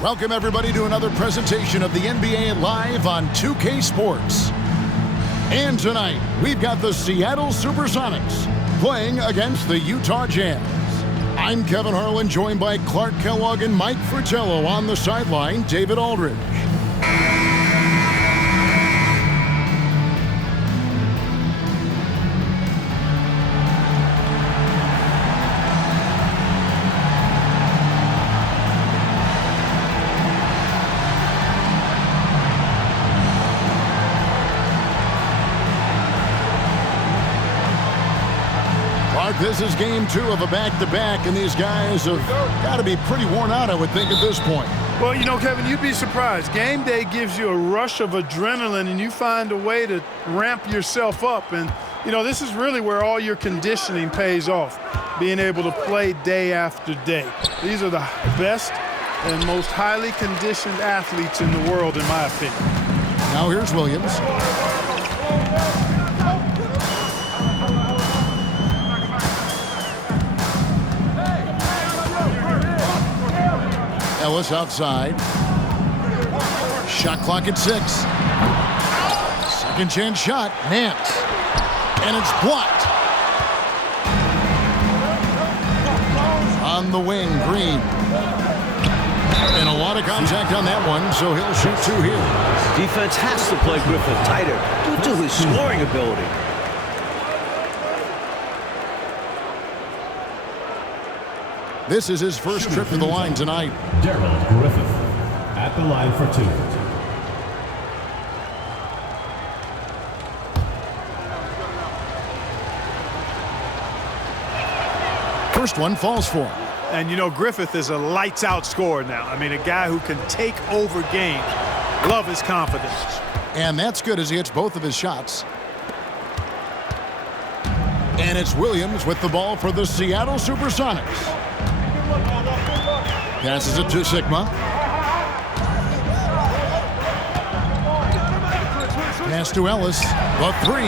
Welcome, everybody, to another presentation of the NBA Live on 2K Sports. And tonight, we've got the Seattle SuperSonics playing against the Utah Jazz. I'm Kevin Harlan, joined by Clark Kellogg and Mike Fratello. On the sideline, David Aldridge. This is game 2 of a back-to-back, and these guys have got to be pretty worn out, I would think, at this point. Well, you know, Kevin, you'd be surprised. Game day gives you a rush of adrenaline, and you find a way to ramp yourself up. And, you know, this is really where all your conditioning pays off, being able to play day after day. These are the best and most highly conditioned athletes in the world, in my opinion. Now here's Williams. Ellis outside. Shot clock at 6. Second chance shot. Nance. And it's blocked. On the wing, Green. And a lot of contact on that one, so he'll shoot 2 here. Defense has to play Griffith tighter due to his scoring ability. This is his first trip to the line tonight. Darrell Griffith at the line for 2. First one falls for him. And, you know, Griffith is a lights-out scorer now. I mean, a guy who can take over games. Love his confidence. And that's good as he hits both of his shots. And it's Williams with the ball for the Seattle SuperSonics. Passes it to Sigma. Pass to Ellis. The 3.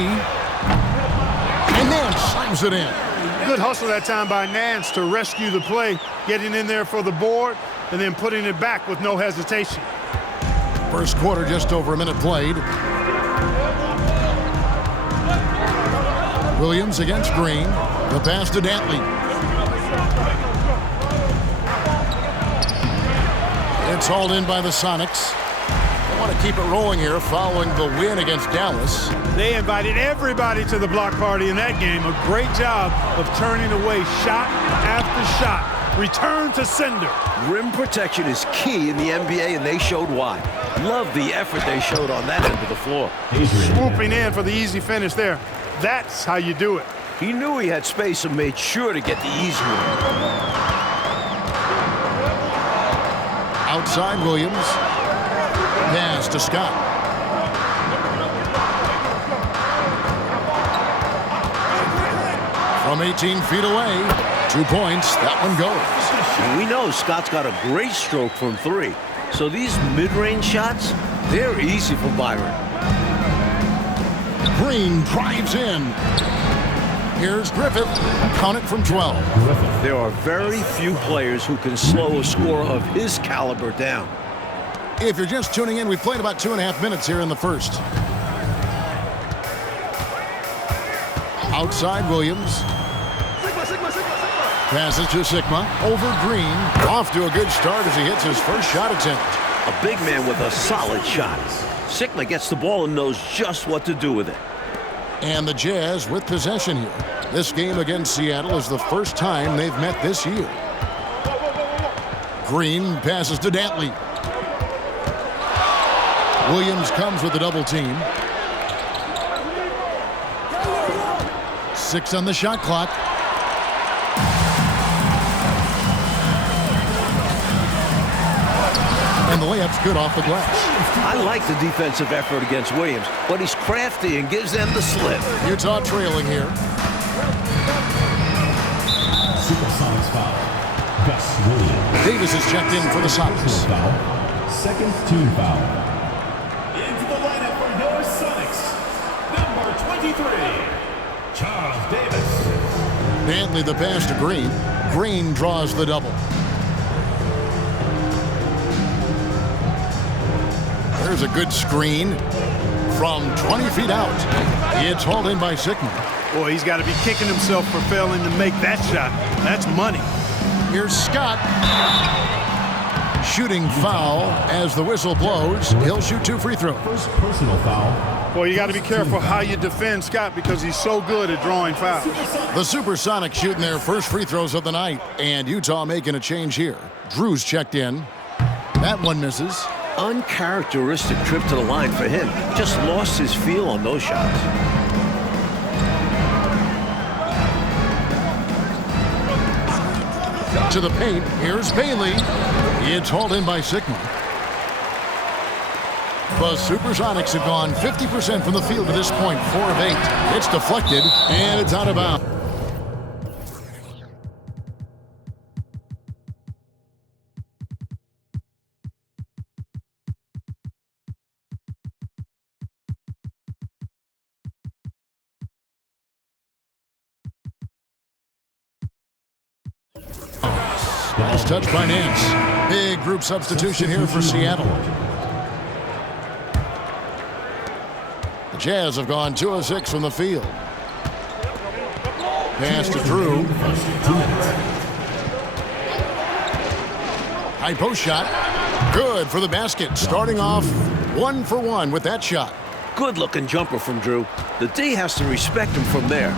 And Nance slams it in. Good hustle that time by Nance to rescue the play, getting in there for the board, and then putting it back with no hesitation. First quarter, just over a minute played. Williams against Green. The pass to Dantley. It's hauled in by the Sonics. They want to keep it rolling here following the win against Dallas. They invited everybody to the block party in that game. A great job of turning away shot after shot. Return to sender. Rim protection is key in the NBA, and they showed why. Love the effort they showed on that end of the floor. Swooping in for the easy finish there. That's how you do it. He knew he had space and made sure to get the easy one. Outside Williams. Pass to Scott. From 18 feet away. 2 points. That one goes. And we know Scott's got a great stroke from 3. So these mid-range shots, they're easy for Byron. Green drives in. Here's Griffith. Count it from 12. There are very few players who can slow a score of his caliber down. If you're just tuning in, we've played about 2.5 minutes here in the first. Outside Williams. Passes to Sigma. Over Green. Off to a good start as he hits his first shot attempt. A big man with a solid shot. Sigma gets the ball and knows just what to do with it. And the Jazz with possession here. This game against Seattle is the first time they've met this year. Green passes to Dantley. Williams comes with a double team. 6 on the shot clock. And the layup's good off the glass. I like the defensive effort against Williams, but he's crafty and gives them the slip. Utah trailing here. SuperSonics foul. Gus Williams. Davis is checked in for the Sonics. Foul. Second team foul. Into the lineup for your Sonics. Number 23, Charles Davis. Dantley the pass to Green. Green draws the double. There's a good screen from 20 feet out. It's hauled in by Sickman. Boy, he's got to be kicking himself for failing to make that shot. That's money. Here's Scott. Shooting foul as the whistle blows. He'll shoot 2 free throws. First personal foul. Boy, you got to be careful how you defend Scott because he's so good at drawing fouls. The SuperSonics shooting their first free throws of the night, and Utah making a change here. Drew's checked in. That one misses. Uncharacteristic trip to the line for him. Just lost his feel on those shots. To the paint, here's Bailey. It's hauled in by Sickman. The SuperSonics have gone 50% from the field to this point, 4 of 8. It's deflected, and it's out of bounds. Nice touch by Nance. Big group substitution here for Seattle. The Jazz have gone 2 of 6 from the field. Pass to Drew. High post shot. Good for the basket. Starting off 1 for 1 with that shot. Good looking jumper from Drew. The D has to respect him from there.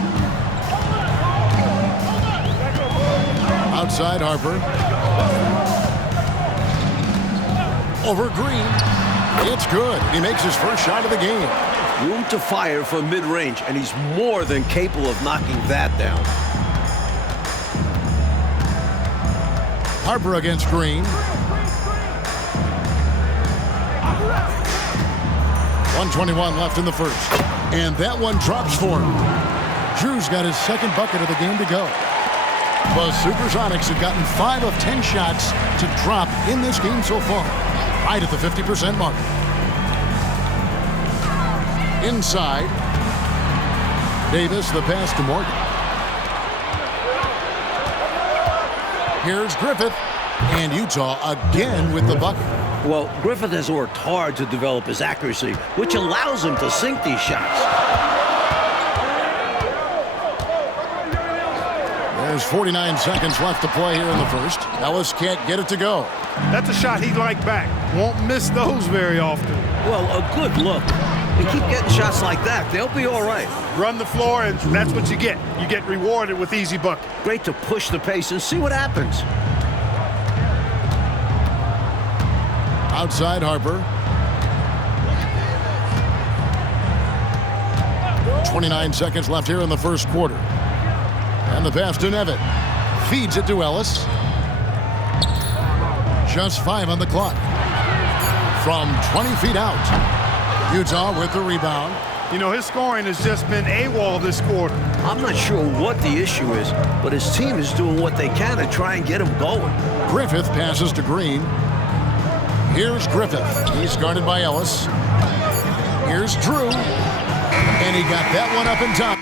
Outside Harper. Over Green. It's good. He makes his first shot of the game. Room to fire from mid-range, and he's more than capable of knocking that down. Harper against Green. 1:21 left in the first. And that one drops for him. Drew's got his second bucket of the game to go. The SuperSonics have gotten 5 of 10 shots to drop in this game so far, right at the 50% mark. Inside, Davis, the pass to Morgan. Here's Griffith, and Utah again with the bucket. Well, Griffith has worked hard to develop his accuracy, which allows him to sink these shots. There's 49 seconds left to play here in the first. Ellis can't get it to go. That's a shot he'd like back. Won't miss those very often. Well, a good look. They keep getting shots like that, they'll be all right. Run the floor, and that's what you get. You get rewarded with easy bucket. Great to push the pace and see what happens. Outside Harper. 29 seconds left here in the first quarter. And the pass to Nevitt. Feeds it to Ellis. Just 5 on the clock. From 20 feet out. Utah with the rebound. You know, his scoring has just been AWOL this quarter. I'm not sure what the issue is, but his team is doing what they can to try and get him going. Griffith passes to Green. Here's Griffith. He's guarded by Ellis. Here's Drew. And he got that one up in time.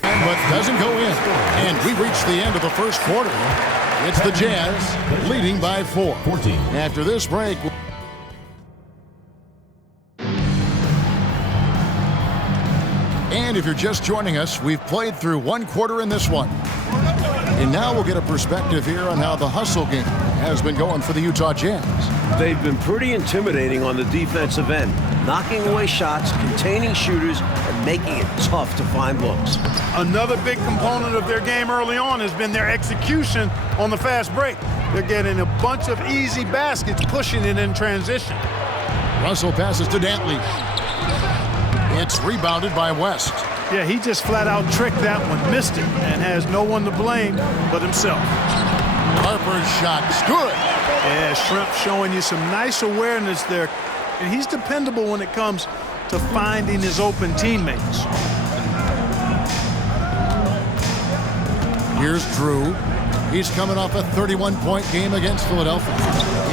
But doesn't go in. And we reach the end of the first quarter. It's the Jazz leading by 4. 14. After this break. And if you're just joining us, we've played through 1 quarter in this one. And now we'll get a perspective here on how the hustle game has been going for the Utah Jazz. They've been pretty intimidating on the defensive end, knocking away shots, containing shooters, and making it tough to find looks. Another big component of their game early on has been their execution on the fast break. They're getting a bunch of easy baskets, pushing it in transition. Russell passes to Dantley. It's rebounded by West. Yeah, he just flat out tricked that one, missed it, and has no one to blame but himself. Harper's shot's good. Yeah, Shrimp showing you some nice awareness there. And he's dependable when it comes to finding his open teammates. Here's Drew. He's coming off a 31-point game against Philadelphia.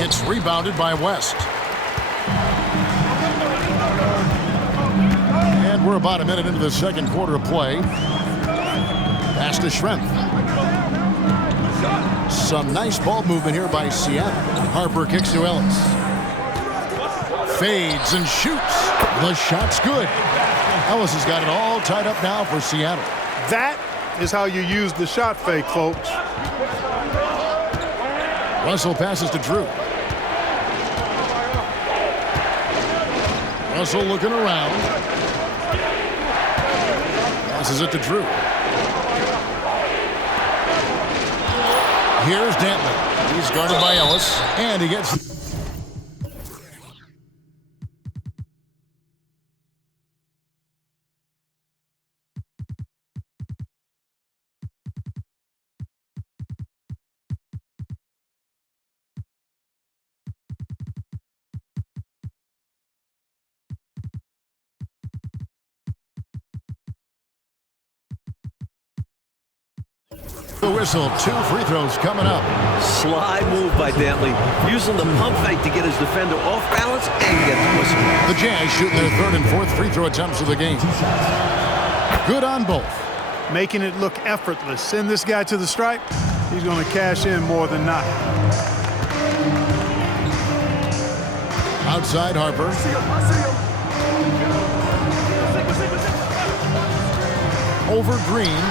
It's rebounded by West. And we're about a minute into the second quarter of play. Pass to Schrempf. Some nice ball movement here by Seattle. Harper kicks to Ellis. Fades and shoots. The shot's good. Ellis has got it all tied up now for Seattle. That is how you use the shot fake, folks. Russell passes to Drew. Russell looking around. Passes it to Drew. Here's Dantley. He's guarded by Ellis, and he gets... the whistle. 2 free throws coming up. Sly move by Dantley, using the pump fake to get his defender off balance and get the whistle. The Jazz shooting their 3rd and 4th free throw attempts of the game. Good on both. Making it look effortless. Send this guy to the stripe. He's going to cash in more than not. Outside Harper. Over Green.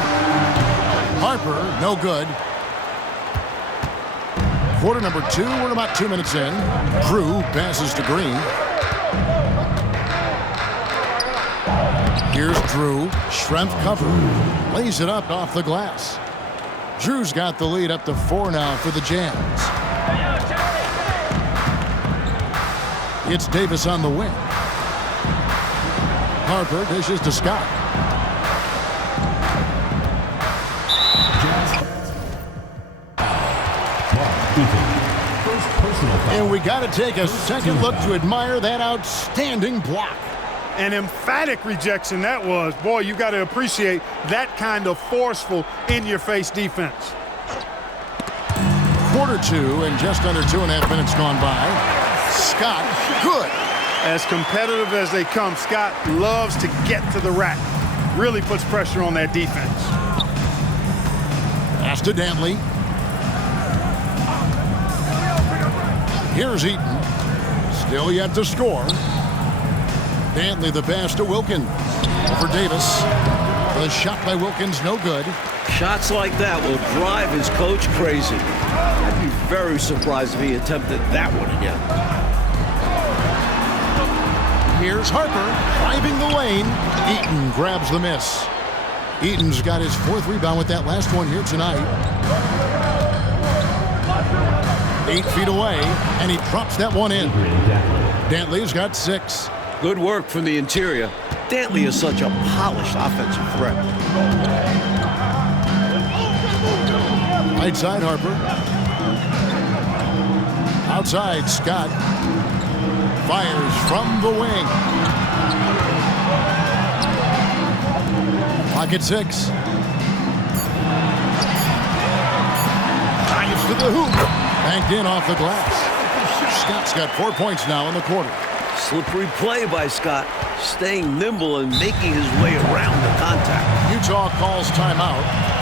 Harper, no good. Quarter number 2, we're about 2 minutes in. Drew passes to Green. Here's Drew. Schrempf cover. Lays it up off the glass. Drew's got the lead up to 4 now for the Jazz. It's Davis on the wing. Harper dishes to Scott. And we got to take a second look to admire that outstanding block. An emphatic rejection that was. Boy, you got to appreciate that kind of forceful, in-your-face defense. Quarter 2 and just under 2.5 minutes gone by. Scott, good. As competitive as they come, Scott loves to get to the rack. Really puts pressure on that defense. Pass to Dantley. Here's Eaton. Still yet to score. Dantley the pass to Wilkins. Over Davis. The shot by Wilkins, no good. Shots like that will drive his coach crazy. I'd be very surprised if he attempted that one again. Here's Harper driving the lane. Eaton grabs the miss. Eaton's got his 4th rebound with that last one here tonight. 8 feet away, and he drops that one in. Dantley's got 6. Good work from the interior. Dantley is such a polished offensive threat. Right side, Harper. Outside, Scott. Fires from the wing. Pocket 6. Drives to the hoop. Banked in off the glass. Scott's got 4 points now in the quarter. Slippery play by Scott, staying nimble and making his way around the contact. Utah calls timeout.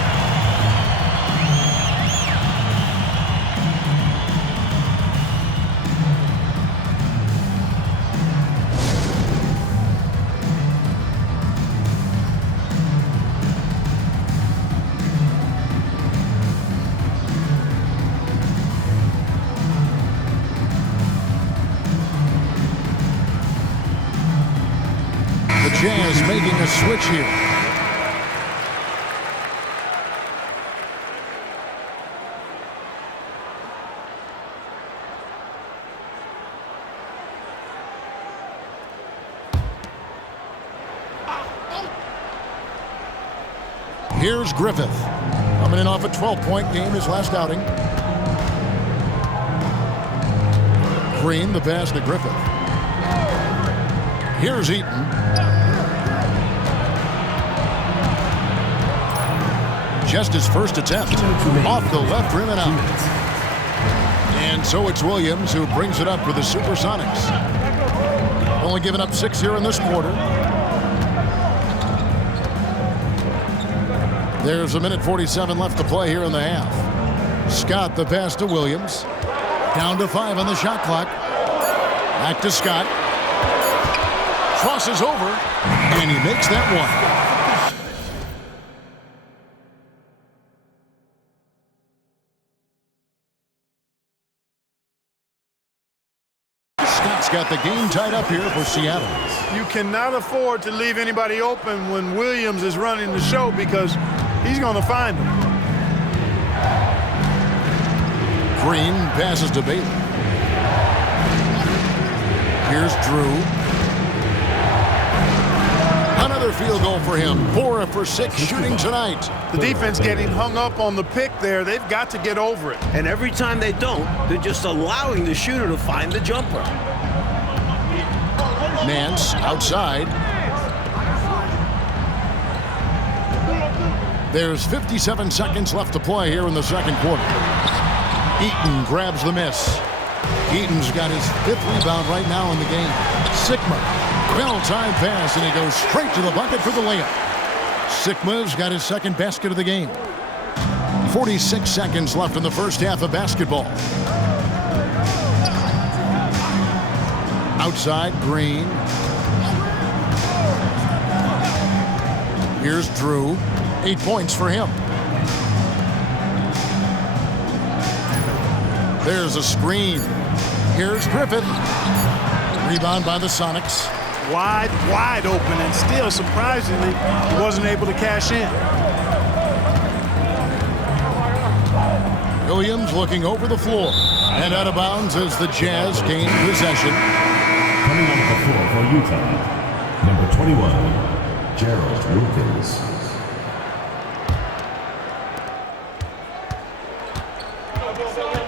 Jazz making a switch here. Here's Griffith. Coming in off a 12-point game his last outing. Green, the pass to Griffith. Here's Eaton. just his first attempt. Off the left rim and out. And so it's Williams who brings it up for the SuperSonics. Only giving up 6 here in this quarter. There's 1:47 left to play here in the half. Scott the pass to Williams. Down to 5 on the shot clock. Back to Scott. Crosses over, and he makes that one. Scott's got the game tied up here for Seattle. You cannot afford to leave anybody open when Williams is running the show because he's going to find them. Green passes to Bailey. Here's Drew. Another field goal for him. 4 for 6 shooting tonight. The defense getting hung up on the pick there. They've got to get over it. And every time they don't, they're just allowing the shooter to find the jumper. Nance outside. There's 57 seconds left to play here in the second quarter. Eaton grabs the miss. Eaton's got his 5th rebound right now in the game. Sigma, well-timed pass, and he goes straight to the bucket for the layup. Sigma's got his 2nd basket of the game. 46 seconds left in the first half of basketball. Outside, Green. Here's Drew. 8 points for him. There's a screen. Here's Griffith. Rebound by the Sonics. Wide open, and still, surprisingly, wasn't able to cash in. Williams looking over the floor. And out of bounds as the Jazz gain possession. Coming off the floor for Utah, number 21, Gerald Wilkins.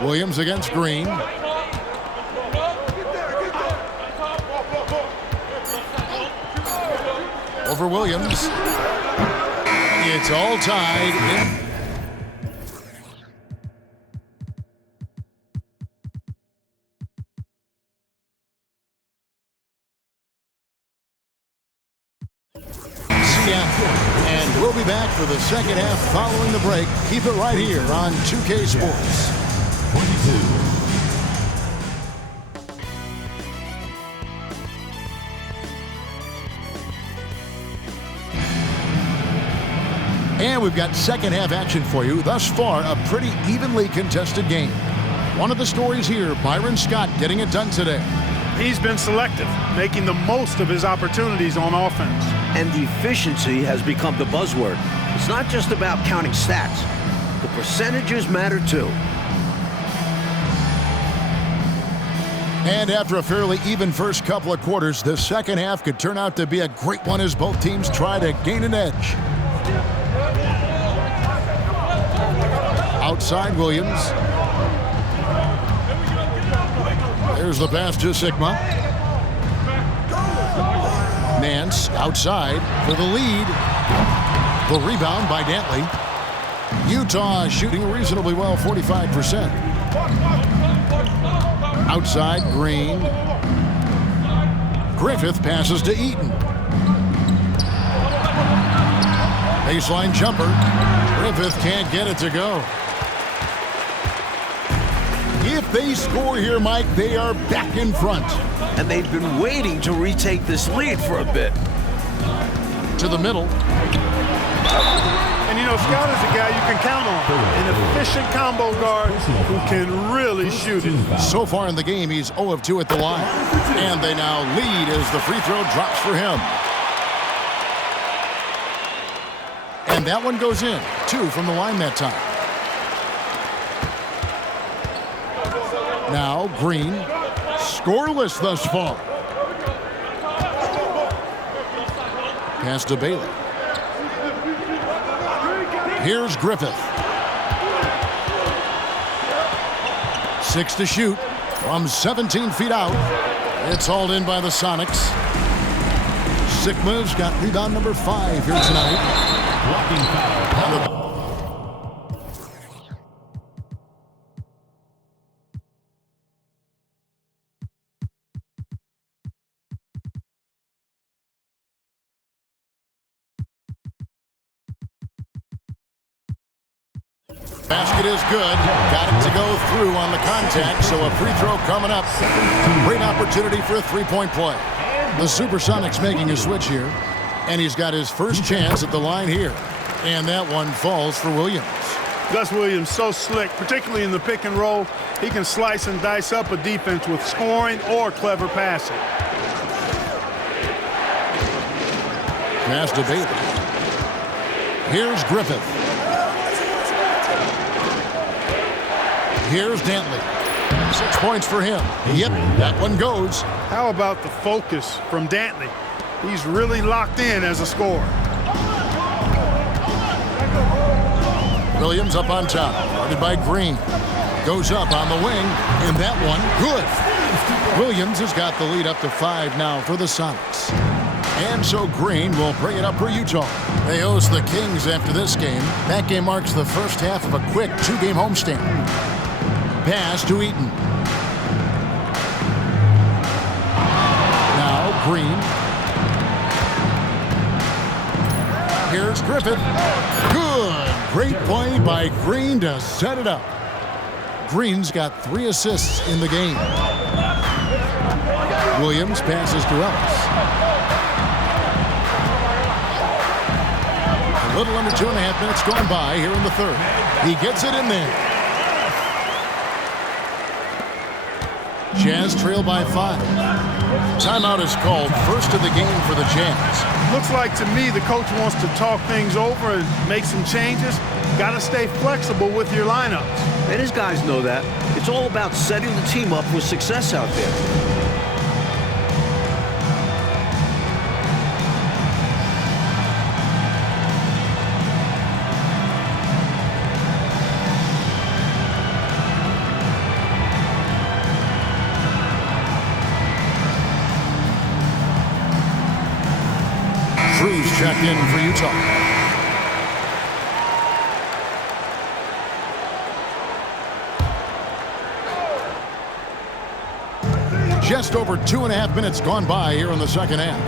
Williams against Green. Over Williams. It's all tied. Seattle. And we'll be back for the second half following the break. Keep it right here on 2K Sports. 22. And we've got second half action for you. Thus far, a pretty evenly contested game. One of the stories here, Byron Scott getting it done today. He's been selective, making the most of his opportunities on offense. And efficiency has become the buzzword. It's not just about counting stats. The percentages matter too. And after a fairly even first couple of quarters, the second half could turn out to be a great one as both teams try to gain an edge. Outside Williams. There's the pass to Sigma. Nance outside for the lead. The rebound by Dantley. Utah shooting reasonably well, 45%. Outside Green. Griffith passes to Eaton. Baseline jumper. Griffith can't get it to go. If they score here, Mike, they are back in front. And they've been waiting to retake this lead for a bit. To the middle. And, you know, Scott is a guy you can count on. An efficient combo guard who can really shoot it. So far in the game, he's 0 of 2 at the line. And they now lead as the free throw drops for him. And that one goes in. 2 from the line that time. Now Green, scoreless thus far. Pass to Bailey. Here's Griffith. 6 to shoot from 17 feet out. It's hauled in by the Sonics. Sigma's got rebound number 5 here tonight. Blocking foul. Basket is good. Got it to go through on the contact, so a free throw coming up. Great opportunity for a three-point play. The SuperSonics making a switch here, and he's got his first chance at the line here. And that one falls for Williams. Gus Williams, so slick, particularly in the pick and roll. He can slice and dice up a defense with scoring or clever passing. Pass to Bailey. Here's Griffith. Here's Dantley. 6 points for him. Yep, that one goes. How about the focus from Dantley? He's really locked in as a scorer. Williams up on top, guarded by Green. Goes up on the wing, and that one, good. Williams has got the lead up to 5 now for the Sonics. And so Green will bring it up for Utah. They host the Kings after this game. That game marks the first half of a quick 2-game homestand. Pass to Eaton. Now Green. Here's Griffith. Good. Great play by Green to set it up. Green's got 3 assists in the game. Williams passes to Ellis. A little under 2.5 minutes gone by here in the third. He gets it in there. Jazz trail by 5. Timeout is called, first of the game for the Jazz. Looks like to me the coach wants to talk things over and make some changes. Got to stay flexible with your lineups. And his guys know that. It's all about setting the team up for success out there. Cruz checked in for Utah. Just over 2.5 minutes gone by here in the second half.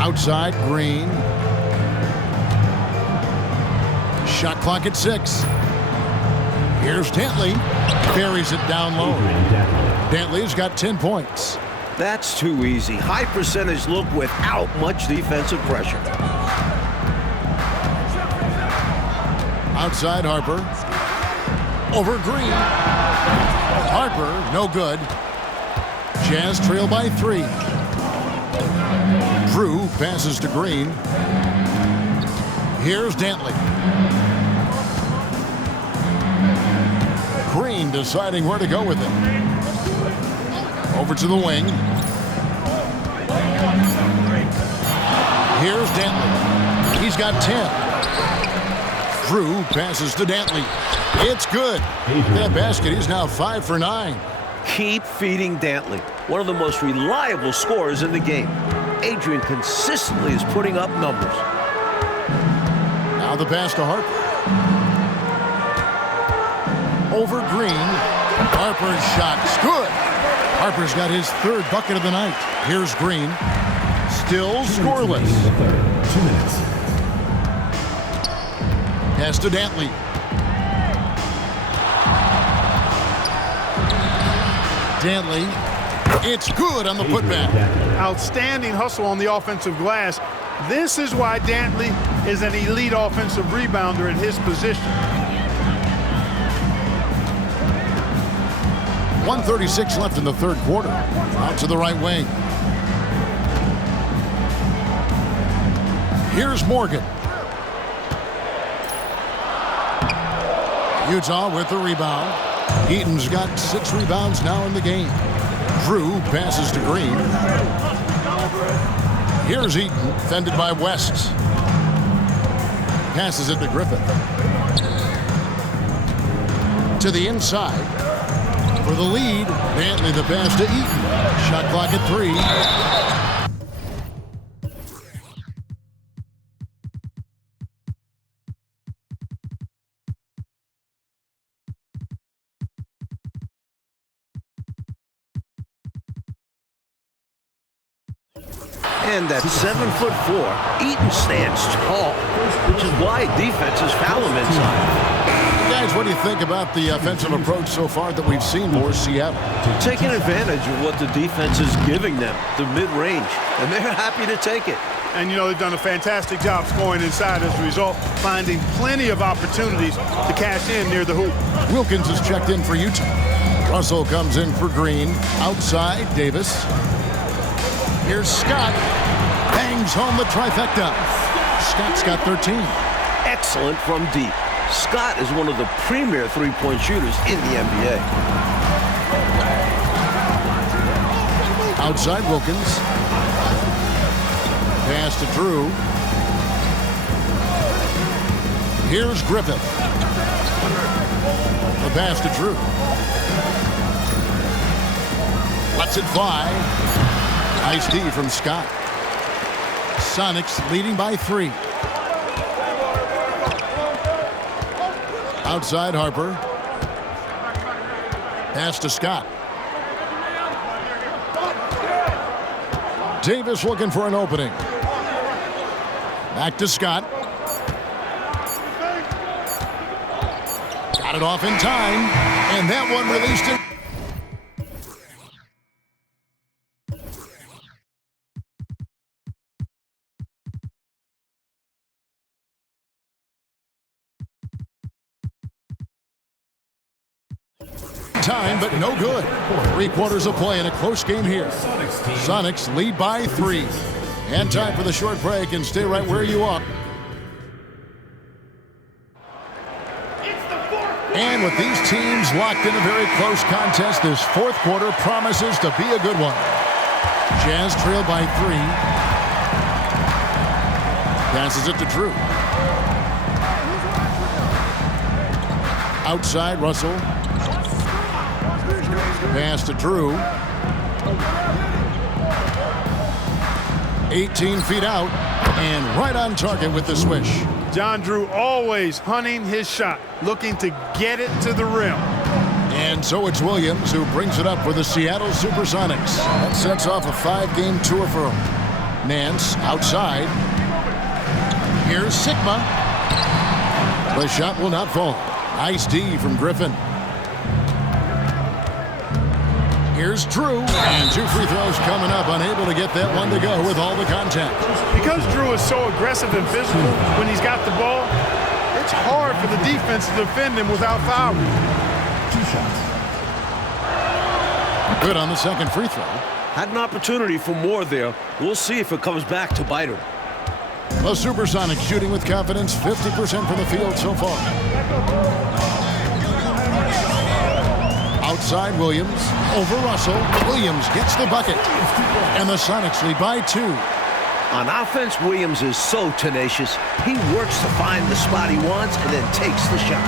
Outside, Green. Shot clock at 6. Here's Dantley. Buries it down low. Dantley's got 10 points. That's too easy. High percentage look without much defensive pressure. Outside Harper. Over Green. Harper, no good. Jazz trail by 3. Drew passes to Green. Here's Dantley. Green deciding where to go with it. Over to the wing. Here's Dantley. He's got 10. Drew passes to Dantley. It's good. That basket is now 5 for 9. Keep feeding Dantley, one of the most reliable scorers in the game. Adrian consistently is putting up numbers. Now the pass to Harper. Over Green. Harper's shot's good. Harper's got his 3rd bucket of the night. Here's Green. Still scoreless. 2 minutes. Pass to Dantley. Dantley. It's good on the putback. Outstanding hustle on the offensive glass. This is why Dantley is an elite offensive rebounder in his position. 1:36 left in the third quarter. Out to the right wing. Here's Morgan. Utah with the rebound. Eaton's got 6 rebounds now in the game. Drew passes to Green. Here's Eaton, defended by West. Passes it to Griffith. To the inside. For the lead, Dantley the pass to Eaton. Shot clock at 3. And at 7'4", Eaton stands tall, which is why defenses foul him inside. Guys, what do you think about the offensive approach so far that we've seen for Seattle? Taking advantage of what the defense is giving them, the mid-range, and they're happy to take it. And, you know, they've done a fantastic job scoring inside as a result, finding plenty of opportunities to cash in near the hoop. Wilkins is checked in for Utah. Russell comes in for Green. Outside, Davis. Here's Scott. Bangs home the trifecta. Scott's got 13. Excellent from deep. Scott is one of the premier three-point shooters in the NBA. Outside, Wilkins. Pass to Drew. Here's Griffith. The pass to Drew. Lets it fly. Nice D from Scott. Sonics leading by 3. Outside, Harper. Pass to Scott. Davis looking for an opening. Back to Scott. Got it off in time. And that one released it. Time, but no good. 3 quarters of play in a close game here. Sonics lead by 3. And time for the short break, and stay right where you are. And with these teams locked in a very close contest, this 4th quarter promises to be a good one. Jazz trail by 3. Passes it to Drew. Outside, Russell. Pass to Drew. 18 feet out and right on target with the swish. John Drew always hunting his shot, looking to get it to the rim. And so it's Williams who brings it up for the Seattle SuperSonics. That sets off a 5-game tour for him. Nance outside. Here's Sigma. The shot will not fall. Nice D from Griffin. Here's Drew, and 2 free throws coming up, unable to get that one to go with all the contact. Because Drew is so aggressive and physical when he's got the ball, it's hard for the defense to defend him without fouling. 2 shots. Good on the second free throw. Had an opportunity for more there. We'll see if it comes back to bite him. The SuperSonics shooting with confidence, 50% from the field so far. Outside, Williams over Russell. Williams gets the bucket. And the Sonics lead by 2. On offense, Williams is so tenacious. He works to find the spot he wants and then takes the shot.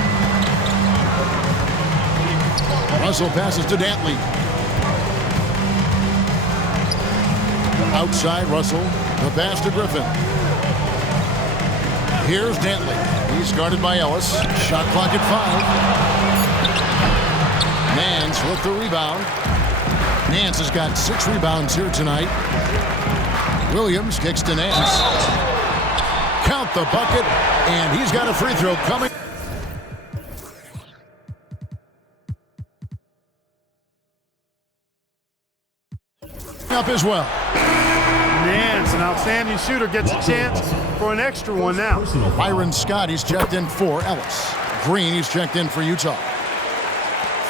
Russell passes to Dantley. Outside, Russell. The pass to Griffin. Here's Dantley. He's guarded by Ellis. Shot clock at 5. Nance with the rebound. Nance has got 6 rebounds here tonight. Williams kicks to Nance. Count the bucket, and he's got a free throw coming. Up as well. Nance, an outstanding shooter, gets a chance for an extra one now. Byron Scott, he's checked in for Ellis. Green, he's checked in for Utah.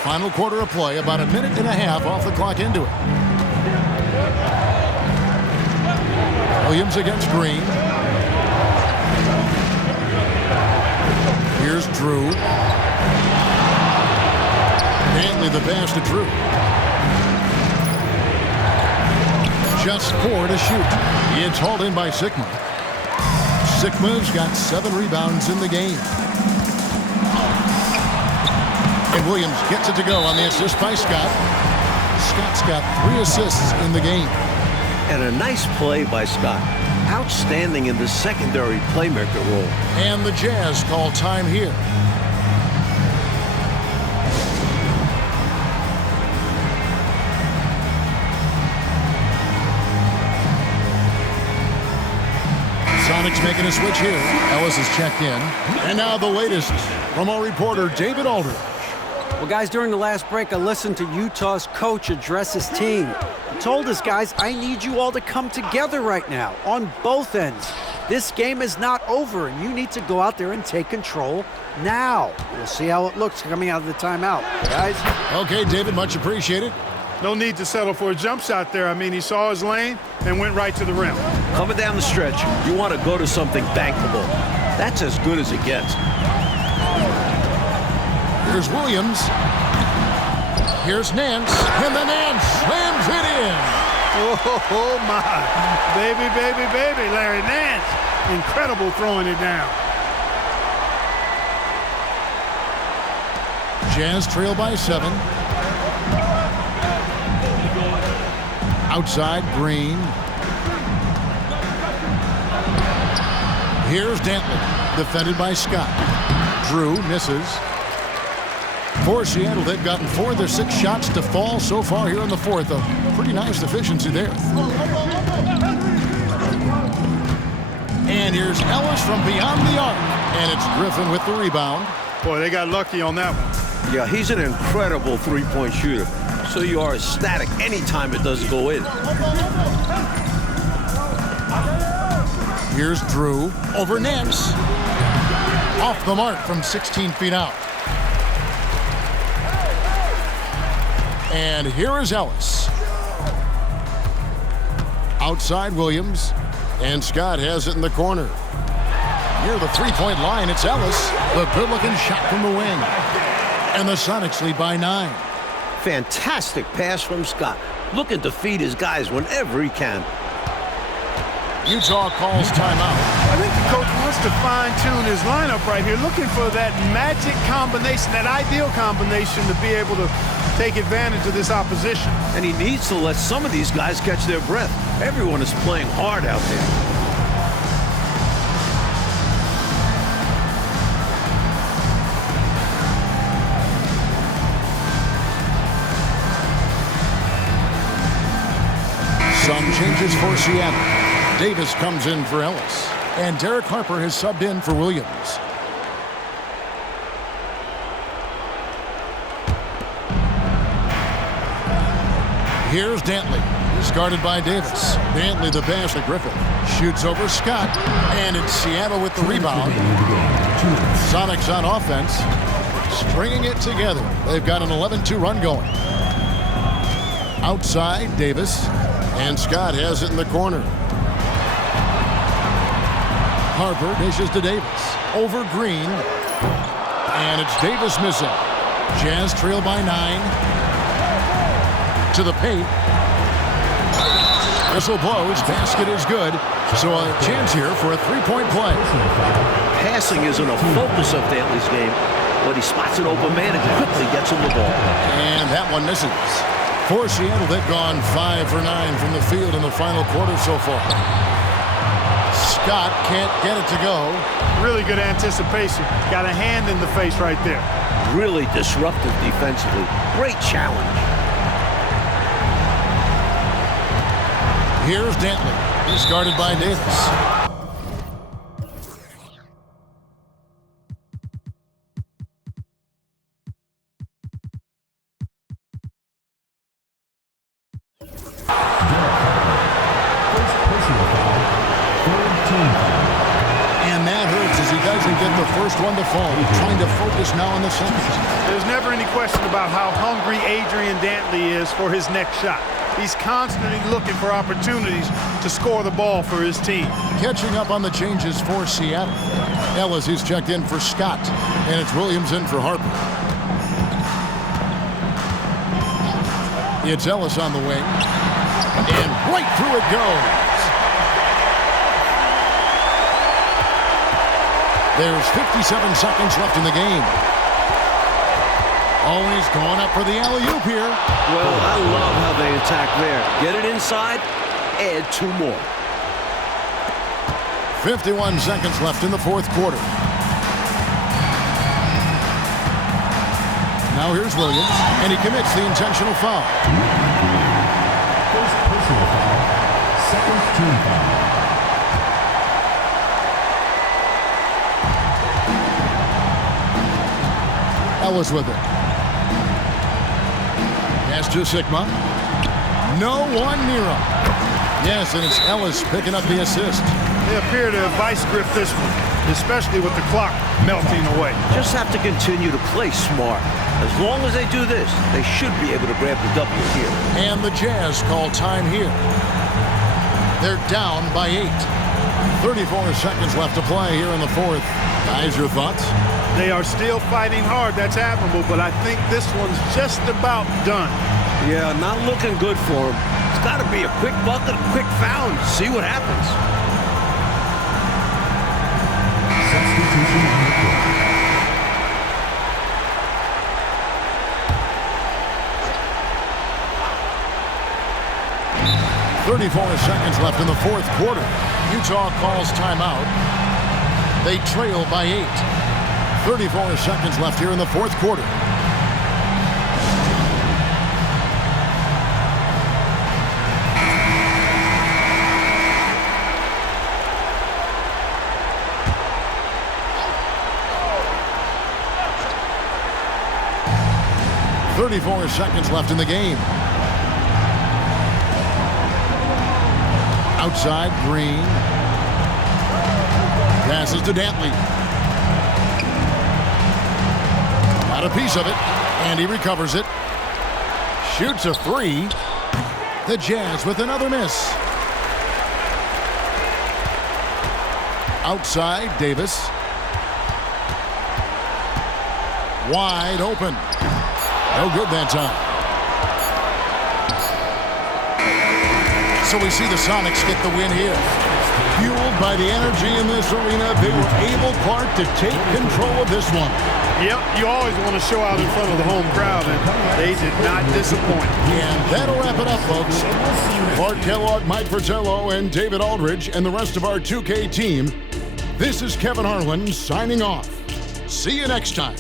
Final quarter of play, about a minute and a half off the clock into it. Williams against Green. Here's Drew. Dantley the pass to Drew. Just 4 to shoot. It's hauled in by Sigma. Sigma's got 7 rebounds in the game. And Williams gets it to go on the assist by Scott. Scott's got 3 assists in the game. And a nice play by Scott. Outstanding in the secondary playmaker role. And the Jazz call time here. Sonics making a switch here. Ellis is checked in. And now the latest from our reporter, David Aldridge. Well, guys, during the last break, I listened to Utah's coach address his team. He told us, guys, I need you all to come together right now on both ends. This game is not over, and you need to go out there and take control now. We'll see how it looks coming out of the timeout, guys. Okay, David, much appreciated. No need to settle for a jump shot there. I mean, he saw his lane and went right to the rim. Coming down the stretch, you want to go to something bankable. That's as good as it gets. Here's Williams. Here's Nance. And the Nance slams it in. Oh, my. Baby, baby, baby, Larry Nance. Incredible throwing it down. Jazz trail by 7. Outside, Green. Here's Dantley, defended by Scott. Drew misses. For Seattle, they've gotten 4 of their 6 shots to fall so far here in the fourth. A pretty nice efficiency there. And here's Ellis from beyond the arc. And it's Griffin with the rebound. Boy, they got lucky on that one. Yeah, he's an incredible three-point shooter. So you are ecstatic anytime it doesn't go in. Here's Drew over Nance. Off the mark from 16 feet out. And here is Ellis. Outside Williams. And Scott has it in the corner. Near the three-point line, it's Ellis. The good-looking shot from the wing. And the Sonics lead by 9. Fantastic pass from Scott. Looking to feed his guys whenever he can. Utah calls timeout. I think the coach wants to fine-tune his lineup right here, looking for that magic combination, that ideal combination to be able to take advantage of this opposition. And he needs to let some of these guys catch their breath. Everyone is playing hard out there. Some changes for Seattle. Davis comes in for Ellis. And Derek Harper has subbed in for Williams. Here's Dantley. He's guarded by Davis. Dantley the pass to Griffin. Shoots over Scott. And it's Seattle with the rebound. Sonics on offense. Stringing it together. They've got an 11-2 run going. Outside, Davis. And Scott has it in the corner. Harper dishes to Davis. Over Green. And it's Davis missing. Jazz trail by 9. To the paint. Whistle blows. Basket is good. So a chance here for a three-point play. Passing isn't a focus of Dantley's game, but he spots an open man and quickly gets him the ball. And that one misses. For Seattle, they've gone 5 for 9 from the field in the final quarter so far. Scott can't get it to go. Really good anticipation. Got a hand in the face right there. Really disruptive defensively. Great challenge. Here's Dantley. He's guarded by Davis. And that hurts as he doesn't get the first one to fall. Trying to focus now on the second. There's never any question about how hungry Adrian Dantley is for his next shot. He's constantly looking for opportunities to score the ball for his team. Catching up on the changes for Seattle. Ellis is checked in for Scott. And it's Williams in for Harper. It's Ellis on the wing. And right through it goes. There's 57 seconds left in the game. Always going up for the alley-oop here. Well, I love how they attack there. Get it inside, add 2 more. 51 seconds left in the fourth quarter. Now here's Williams, and he commits the intentional foul. First personal foul. Second team foul. Ellis with it. Pass to Sigma. No one near him. Yes, and it's Ellis picking up the assist. They appear to have vice gripped this one, especially with the clock melting away. Just have to continue to play smart. As long as they do this, they should be able to grab the W here. And the Jazz call time here. They're down by 8. 34 seconds left to play here in the fourth. Guys, your thoughts? They are still fighting hard. That's admirable, but I think this one's just about done. Yeah, not looking good for him. It's got to be a quick bucket, a quick foul, and see what happens. Substitution on the court. .34 seconds left in the fourth quarter. Utah calls timeout. They trail by 8. 34 seconds left here in the fourth quarter. .34 seconds left in the game. Outside, Green. Passes to Dantley. Got a piece of it, and he recovers it. Shoots a 3. The Jazz with another miss. Outside, Davis. Wide open. No good that time. So we see the Sonics get the win here. Fueled by the energy in this arena, they were able, Clark, to take control of this one. Yep, you always want to show out in front of the home crowd, and they did not disappoint. And that'll wrap it up, folks. Clark Kellogg, Mike Fratello, and David Aldridge, and the rest of our 2K team. This is Kevin Harlan signing off. See you next time.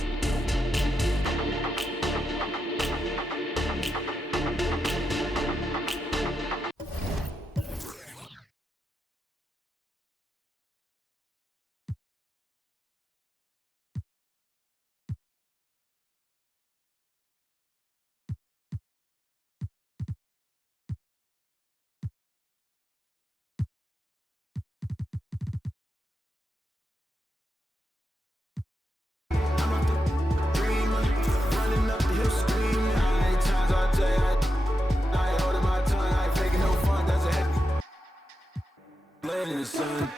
In the sun.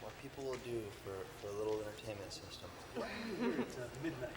What people will do for a little entertainment system. It's midnight.